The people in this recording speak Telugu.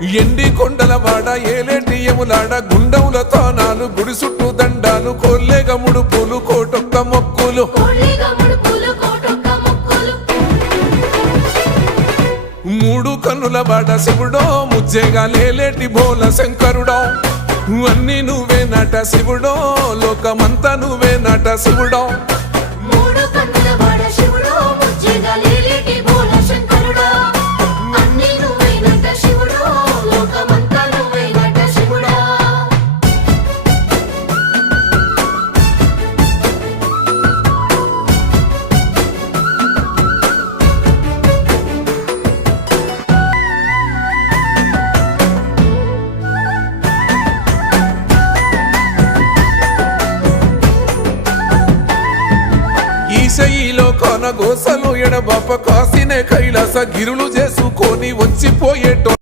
ఎండి కొండల వాడ ఏలేటియములాడ గుండముల తానాలు గుడి చుట్టూ దండాలు కోల్లేగ ముడుపులు కోటొక్క మొక్కులు మూడు కన్నుల వాడ శివుడో ముజ్జేగా లేలేటి బోల శంకరుడో అన్ని నువ్వే నట శివుడో లోకమంతా నువ్వే నట శివుడో ఈశయిలో కొన గోసలు ఎడబాప కాసినే కైలాస గిరులు చేసుకొని వచ్చిపోయేటో